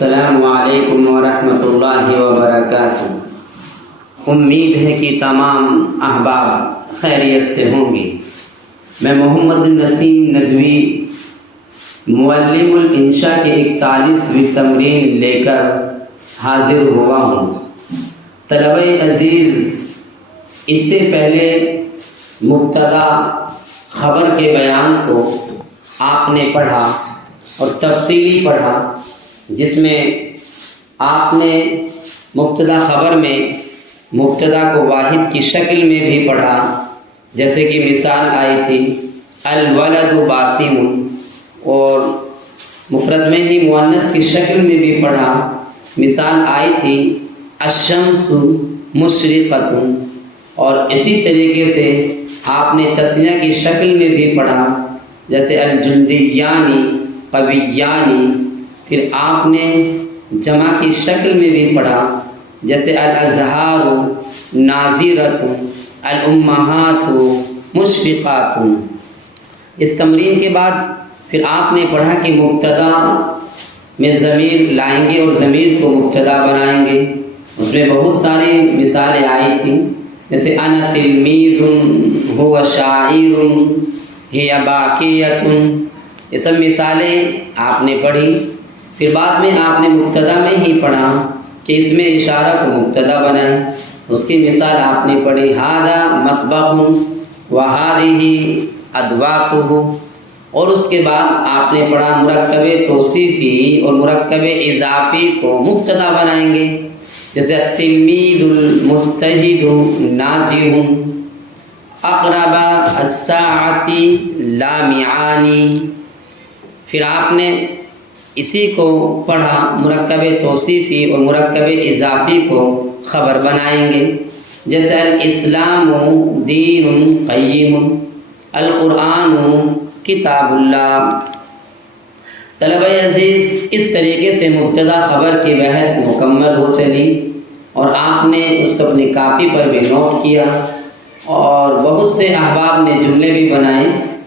السلام علیکم ورحمۃ اللہ وبرکاتہ۔ امید ہے کہ تمام احباب خیریت سے ہوں گے۔ میں محمد نسیم ندوی معلم الانشاء کے 41ویں تمرین لے کر حاضر ہوا ہوں۔ طلبہ عزیز، اس سے پہلے مبتدا خبر کے بیان کو آپ نے پڑھا اور تفصیلی پڑھا، جس میں آپ نے مبتدا خبر میں مبتدا کو واحد کی شکل میں بھی پڑھا، جیسے کہ مثال آئی تھی الولد باسم، اور مفرد میں ہی مؤنث کی شکل میں بھی پڑھا۔ مثال آئی تھی الشمس مشرقۃ، اور اسی طریقے سے آپ نے تسنیہ کی شکل میں بھی پڑھا، جیسے الجندیانی قویانی۔ پھر آپ نے جمع کی شکل میں بھی پڑھا، جیسے الازہار ناظرۃ، الامہات مشفقات۔ اس تمرین کے بعد پھر آپ نے پڑھا کہ مبتدا میں ضمیر لائیں گے اور ضمیر کو مبتدا بنائیں گے۔ اس میں بہت ساری مثالیں آئی تھیں، جیسے انا تلمیذ، هو شاعر، ہی باقیۃ۔ یہ سب مثالیں آپ نے پڑھی۔ پھر بعد میں آپ نے مبتدا میں ہی پڑھا کہ اس میں اشارہ کو مبتدا بنائیں۔ اس کی مثال آپ نے پڑھی ھذا مطبخ وھذہ ادواتہ، اور اس کے بعد آپ نے پڑھا مرکب توصیفی اور مرکب اضافی کو مبتدا بنائیں گے، جیسے التلمیذ المجتہد ناجح، اقرب الساعۃ لامعانی۔ پھر آپ نے اسی کو پڑھا مرکب توصیفی اور مرکب اضافی کو خبر بنائیں گے، جیسے الاسلام دین قیم، القرآن کتاب اللہ۔ طلبہ عزیز، اس طریقے سے مبتدا خبر کی بحث مکمل ہو چلی، اور آپ نے اس کو اپنی کاپی پر بھی نوٹ کیا، اور بہت سے احباب نے جملے بھی بنائے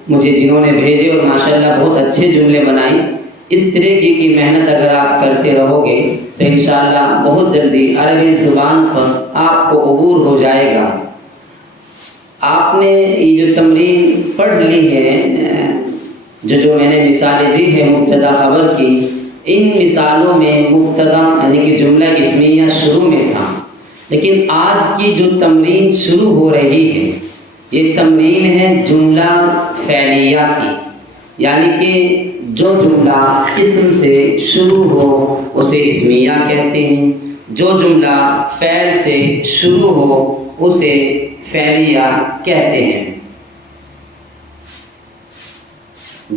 مجھے، جنہوں نے بھیجے، اور ماشاءاللہ بہت اچھے جملے بنائے۔ اس طرح کی محنت اگر آپ کرتے رہو گے تو انشاءاللہ بہت جلدی عربی زبان پر آپ کو عبور ہو جائے گا۔ آپ نے یہ جو تمرین پڑھ لی ہے، جو میں نے مثالیں دی ہیں مبتدا خبر کی، ان مثالوں میں مبتدا یعنی کہ جملہ اسمیہ شروع میں تھا، لیکن آج کی جو تمرین شروع ہو رہی ہے، یہ تمرین ہے جملہ فعلیہ کی، یعنی کہ جو جملہ اسم سے شروع ہو اسے اسمیہ کہتے ہیں، جو جملہ فعل سے شروع ہو اسے فعلیہ کہتے ہیں۔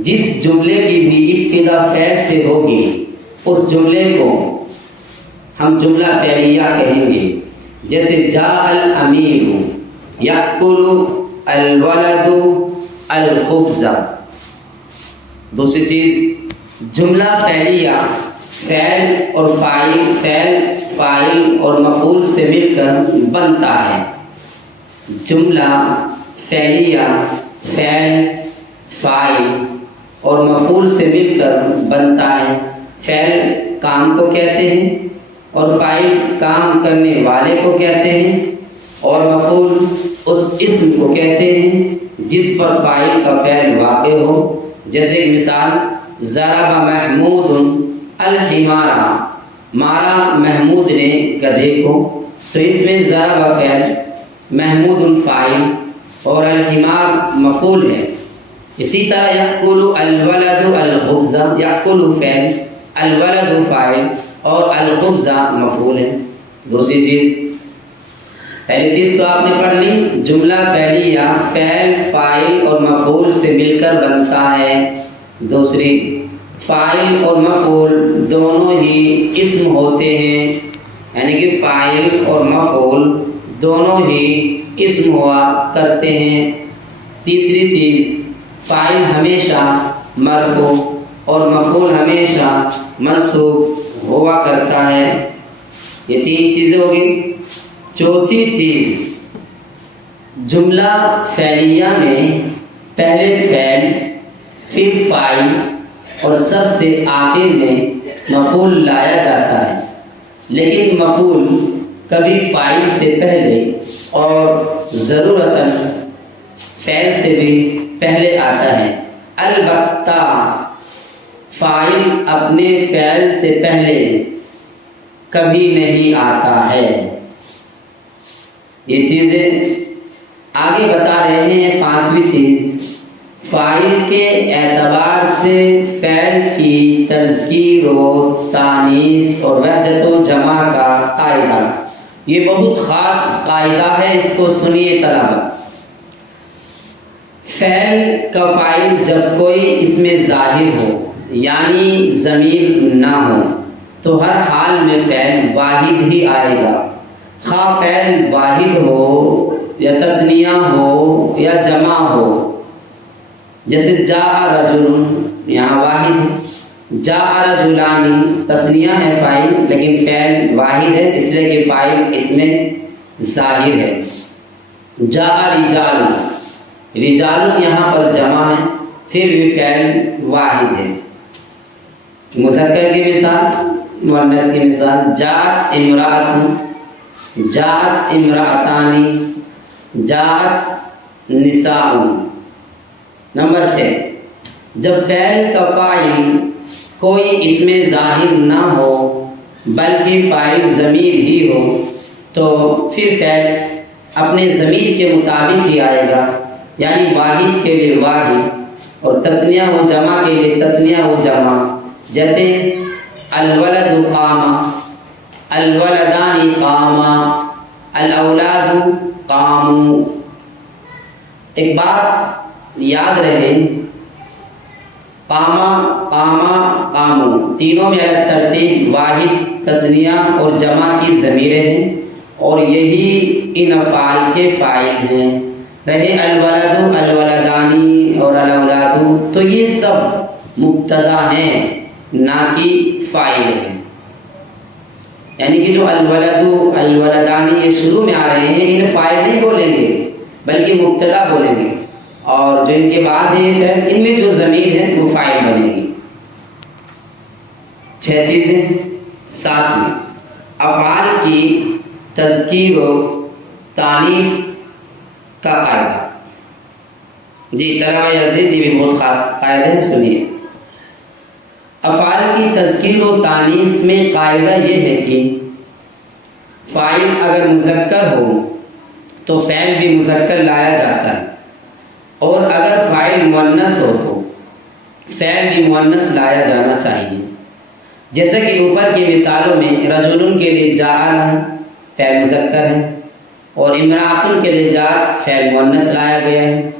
جس جملے کی بھی ابتدا فعل سے ہوگی اس جملے کو ہم جملہ فعلیہ کہیں گے، جیسے جاء الامیر یاکل الولد الخبز۔ دوسری چیز، جملہ فعلیہ فعل اور فاعل اور مفعول سے مل کر بنتا ہے۔ جملہ فعلیہ فعل، فاعل اور مفعول سے مل کر بنتا ہے۔ فعل کام کو کہتے ہیں، اور فاعل کام کرنے والے کو کہتے ہیں، اور مفعول اس اسم کو کہتے ہیں جس پر فاعل کا فعل واقع ہو۔ جیسے ایک مثال، ضرب محمود الحمار، مارا محمود نے گدھے کو، تو اس میں ضرب فعل، محمود فاعل اور الحمار مفعول ہے۔ اسی طرح یاکل الولد الخبز، یاکل فعل، الولد فاعل اور الخبز مفعول ہے۔ دوسری چیز، پہلی چیز تو آپ نے پڑھ لی، جملہ فعلیہ فعل، فاعل اور مفعول سے مل کر بنتا ہے۔ دوسری، فاعل اور مفعول دونوں ہی اسم ہوتے ہیں، یعنی کہ فاعل اور مفعول دونوں ہی اسم ہوا کرتے ہیں۔ تیسری چیز، فاعل ہمیشہ مرفوع اور مفعول ہمیشہ منصوب ہوا کرتا ہے۔ یہ تین چیزیں ہوگی۔ چوتھی چیز، جملہ فعلیہ میں پہلے فعل، پھر فاعل اور سب سے آخر میں مفعول لایا جاتا ہے، لیکن مفعول کبھی فاعل سے پہلے اور ضرورتاً فعل سے بھی پہلے آتا ہے۔ البتہ فاعل اپنے فعل سے پہلے کبھی نہیں آتا ہے۔ یہ چیزیں آگے بتا رہے ہیں۔ پانچویں چیز، فاعل کے اعتبار سے فعل کی تذکیر و تانیث اور وحدت و جمع کا قاعدہ، یہ بہت خاص قاعدہ ہے، اس کو سنیے طلبہ۔ فعل کا فاعل جب کوئی اس میں ظاہر ہو یعنی ضمیر نہ ہو تو ہر حال میں فعل واحد ہی آئے گا، خواہ فعل واحد ہو یا تثنیہ ہو یا جمع ہو۔ جیسے جاء رجل، یہاں واحد ہے، جاء رجلانی تثنیہ ہے فاعل، لیکن فعل واحد ہے اس لیے کہ فاعل اس میں ظاہر ہے۔ جاء رجال، رجال یہاں پر جمع ہے، پھر بھی فعل واحد ہے۔ مذکر کی مثال، مؤنث کی مثال، جاءت امرأۃ، جاءت امرأتانی، جاءت نساء۔ نمبر 6، جب فعل کا فاعل کوئی اس میں ظاہر نہ ہو بلکہ فاعل ضمیر ہی ہو تو پھر فعل اپنے ضمیر کے مطابق ہی آئے گا، یعنی واحد کے لیے واحد اور تثنیہ و جمع کے لیے تثنیہ و جمع۔ جیسے الولد قام، الولدان قاما، الاولاد قاموا۔ ایک بات یاد رہے، قاما، قاما، قاموا، تینوں میں الگ ترتیب واحد، تثنیہ اور جمع کی ضمیریں ہیں اور یہی ان افعال کے فاعل ہیں۔ رہے الولد، الولدانی اور الاولاد، تو یہ سب مبتدا ہیں نہ کہ فاعل ہیں، یعنی کہ جو الولد، الولدانی یہ شروع میں آ رہے ہیں انہیں فاعل نہیں بولیں گے بلکہ مبتدا بولیں گے، اور جو ان کے بعد ہے یہ فعل، ان میں جو ضمیر ہے وہ فاعل بنے گی۔ 6 چیزیں۔ 7ویں، افعال کی تذکیر و تانیث کا قاعدہ۔ جی طلبہ عزیز، یہ بھی بہت خاص قاعدہ ہے، سنیے۔ افعال کی تذکیر و تانیث میں قاعدہ یہ ہے کہ فاعل اگر مذکر ہو تو فعل بھی مذکر لایا جاتا ہے، اور اگر فاعل مؤنث ہو تو فعل بھی مؤنث لایا جانا چاہیے۔ جیسا کہ اوپر کی مثالوں میں رجل کے لیے جاء فعل مذکر ہے اور امرأۃ کے لیے جاءت فعل مؤنث لایا گیا ہے،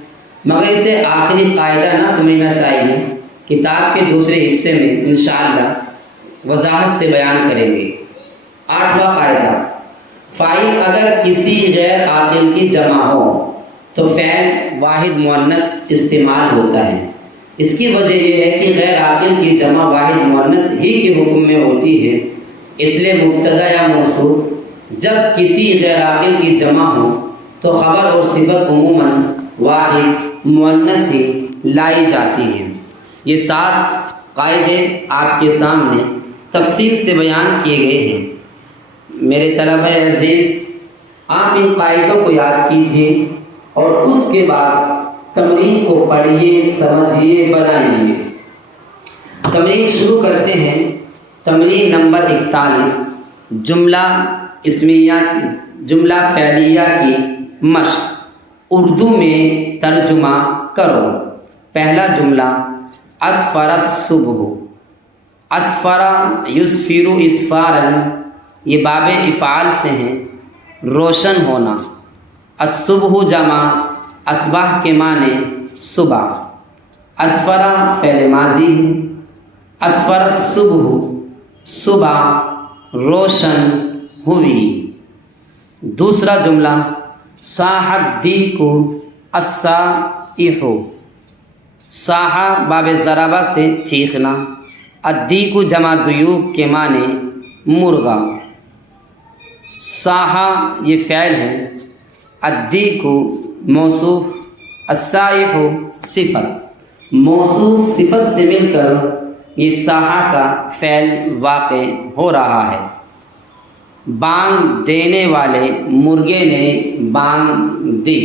مگر اسے آخری قاعدہ نہ سمجھنا چاہیے، کتاب کے دوسرے حصے میں انشاءاللہ وضاحت سے بیان کریں گے۔ 8واں قاعدہ، فاعل اگر کسی غیر عاقل کی جمع ہو تو فعل واحد مؤنث استعمال ہوتا ہے۔ اس کی وجہ یہ ہے کہ غیر عاقل کی جمع واحد مؤنث ہی کے حکم میں ہوتی ہے، اس لیے مبتدا یا موصوف جب کسی غیر عاقل کی جمع ہو تو خبر اور صفت عموماً واحد مؤنث ہی لائی جاتی ہے۔ یہ 7 قاعدے آپ کے سامنے تفصیل سے بیان کیے گئے ہیں۔ میرے طلبہ عزیز، آپ ان قاعدوں کو یاد کیجیے اور اس کے بعد تمرین کو پڑھیے، سمجھیے، بنائیے۔ تمرین شروع کرتے ہیں۔ تمرین نمبر 41، جملہ اسمیہ کی، جملہ فعلیہ کی مشق، اردو میں ترجمہ کرو۔ پہلا جملہ، اسفر الصبح، اسفر یسفر اسفارا، یہ باب افعال سے ہیں، روشن ہونا۔ الصبح جمع اصبح کے معنی صبح، اسفر فعل ماضی ہے، اسفر الصبح صبح روشن ہوئی۔ دوسرا جملہ، صاح الدیک الصائح، صاح باب ضربہ سے چیخنا، الدیک جمع دیوک کے معنی مرغا، صاح یہ فعل ہے، الدیک موصوف، الصائح صفت، موصوف صفت سے مل کر یہ ساحہ کا فعل واقع ہو رہا ہے۔ بانگ دینے والے مرغے نے بانگ دی،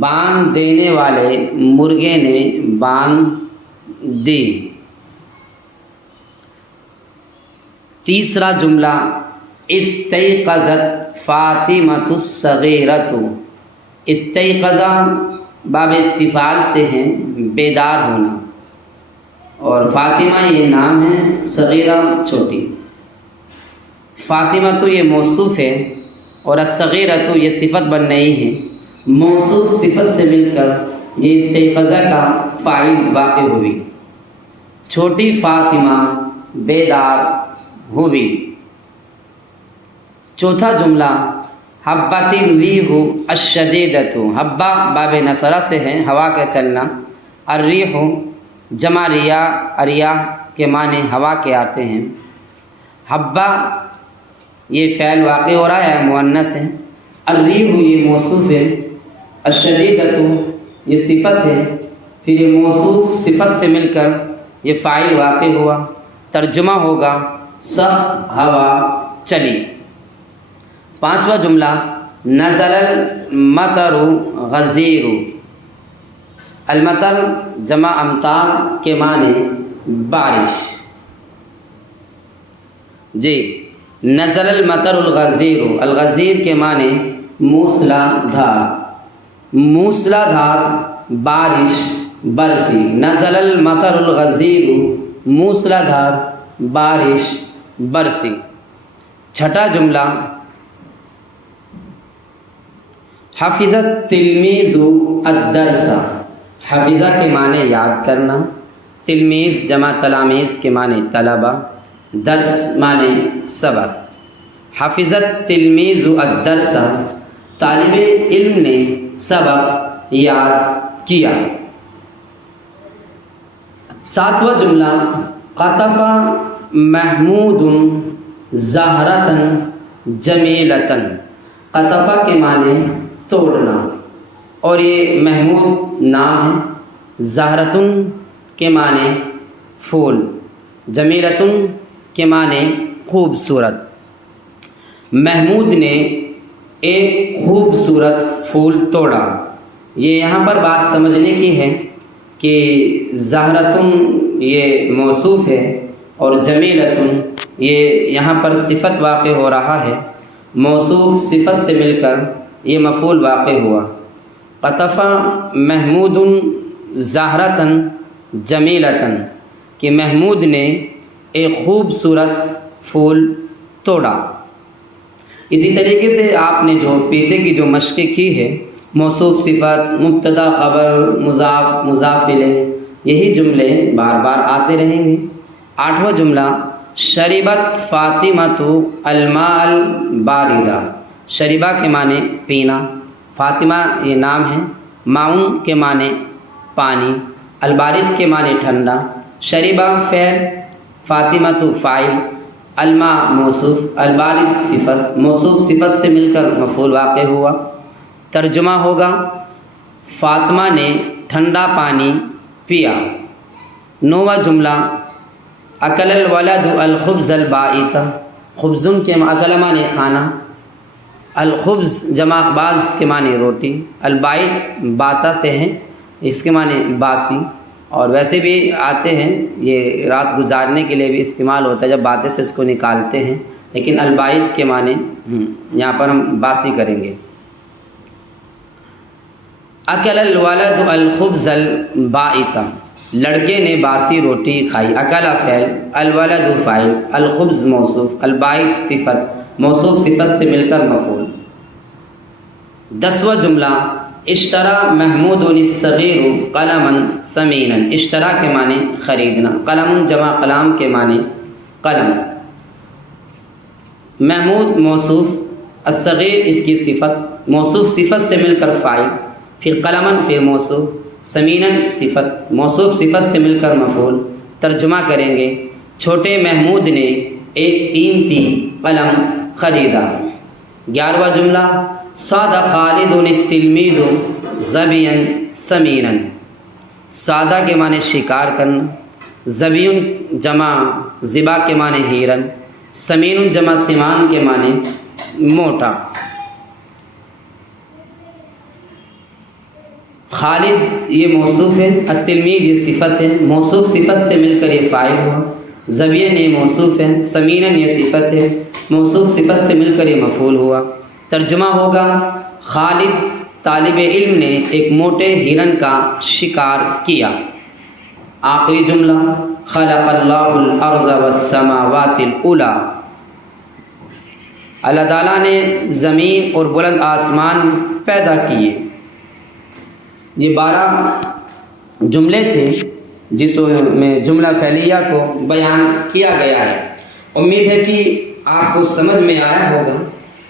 بانگ دینے والے مرغے نے بانگ دی۔ تیسرا جملہ استيقظت فاطمۃ الصغیرۃ۔ استيقظا باب استفعال سے ہیں بیدار ہونا، اور فاطمہ یہ نام ہے، صغیرہ چھوٹی۔ فاطمہ تو یہ موصوف ہے اور الصغیرہ تو یہ صفت بن رہی ہے، موصوف صفت سے مل کر یہ استيقظا کا فاعل واقع ہوئی۔ چھوٹی فاطمہ بیدار ہوئی۔ چوتھا جملہ حبت الریح الشدیدۃ۔ حبہ باب نصرہ سے ہے ہوا کا چلنا، الریح جمع ریاح، ریاح کے معنی ہوا کے آتے ہیں۔ حبہ یہ فعل واقع ہو رہا ہے، مؤنث ہے، الریح یہ موصوف ہے، الشدیدۃ یہ صفت ہے، پھر یہ موصوف صفت سے مل کر یہ فاعل واقع ہوا۔ ترجمہ ہوگا سخت ہوا چلی۔ پانچواں جملہ نزل المطر غزیر۔ المطر جمع امطار کے معنی بارش۔ جی، نزل المطر الغزیر، الغزیر کے معنی موسلا دھار، موسلا دھار بارش برسی۔ نزل المطر الغزیر، موسلا دھار بارش برسی۔ چھٹا جملہ حفظ التلمیذ الدرس۔ حفظہ کے معنی یاد کرنا، تلمیذ جمع تلامیذ کے معنی طلبہ، درس معنی سبق۔ حفظ التلمیذ الدرس، طالب علم نے سبق یاد کیا۔ ساتواں جملہ قطف محمود زہرۃ جمیلۃ۔ قطفہ کے معنی توڑنا، اور یہ محمود نام ہے، زہرۃ کے معنی پھول، جمیلۃ کے معنی خوبصورت۔ محمود نے ایک خوبصورت پھول توڑا۔ یہ یہاں پر بات سمجھنے کی ہے کہ زہرۃ یہ موصوف ہے اور جمیلۃ یہ یہاں پر صفت واقع ہو رہا ہے، موصوف صفت سے مل کر یہ مفعول واقع ہوا۔ قطف محمود زہرۃ جمیلۃ، کہ محمود نے ایک خوبصورت پھول توڑا۔ اسی طریقے سے آپ نے جو پیچھے کی جو مشقیں کی ہے، موصوف صفت، مبتدا خبر، مضاف مضاف الیہ، یہی جملے بار بار آتے رہیں گے۔ آٹھواں جملہ شربت فاطمۃ الماء الباردہ۔ شربہ کے معنی پینا، فاطمہ یہ نام ہے، معون کے معنی پانی، البارد کے معنی ٹھنڈا۔ شربہ فعل، فاطمۃ فاعل، الماء موصوف، البارد صفت، موصوف صفت سے مل کر مفعول واقع ہوا۔ ترجمہ ہوگا فاطمہ نے ٹھنڈا پانی پیا۔ نوواں جملہ اکل الولد الخبز البائت۔ خبز کے اکل معنی کھانا، الخبز جمع خباز کے معنی روٹی، البائت باتا سے ہیں، اس کے معنی باسی، اور ویسے بھی آتے ہیں، یہ رات گزارنے کے لیے بھی استعمال ہوتا ہے، جب باتے سے اس کو نکالتے ہیں، لیکن البائت کے معنی یہاں پر ہم باسی کریں گے۔ اکل الولد الخبز البائت، لڑکے نے باسی روٹی کھائی۔ اکلا فعل، الولد فاعل، الخبز موصوف، البائت صفت، موصوف صفت سے مل کر مفعول۔ 10واں جملہ اشترا محمود الصغیر قلما ثمینا۔ اشترا کے معنی خریدنا، قلم جمع قلام کے معنی قلم۔ محمود موصوف، الصغیر اس کی صفت، موصوف صفت سے مل کر فاعل، پھر قلمن پھر موصوف، ثمیناً صفت، موصوف صفت سے مل کر مفعول۔ ترجمہ کریں گے چھوٹے محمود نے ایک قیمتی قلم خریدا۔ 11واں جملہ صاد خالد التلمیذ ظبیا ثمینا۔ سادہ کے معنی شکار کرنا، ذبیٌ جمع ذبا کے معنی ہیرن، سمین جمع سمان کے معنی موٹا۔ خالد یہ موصوف ہے، التلمید یہ صفت ہے، موصوف صفت سے مل کر یہ فاعل ہوا۔ ذبیًا یہ موصوف ہے، سمیناً یہ صفت ہے، موصوف صفت سے مل کر یہ مفعول ہوا۔ ترجمہ ہوگا خالد طالب علم نے ایک موٹے ہرن کا شکار کیا۔ آخری جملہ خلق اللہ الارض والسماوات العلی، اللہ تعالیٰ نے زمین اور بلند آسمان پیدا کیے۔ یہ 12 جملے تھے جس میں جملہ فعلیہ کو بیان کیا گیا ہے۔ امید ہے کہ آپ کو سمجھ میں آیا ہوگا،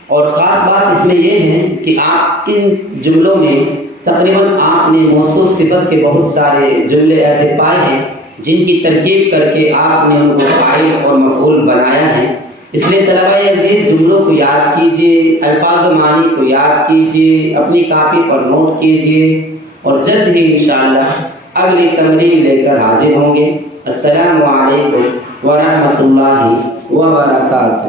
اور خاص بات اس میں یہ ہے کہ آپ ان جملوں میں تقریباً آپ نے موصوف صفت کے بہت سارے جملے ایسے پائے ہیں جن کی ترکیب کر کے آپ نے ان کو فاعل اور مفعول بنایا ہے۔ اس لیے طلبہ عزیز جملوں کو یاد کیجئے، الفاظ و معنی کو یاد کیجئے، اپنی کاپی پر نوٹ کیجئے، اور جلد ہی انشاءاللہ اگلی تمرین لے کر حاضر ہوں گے۔ السلام علیکم ورحمۃ اللہ وبرکاتہ۔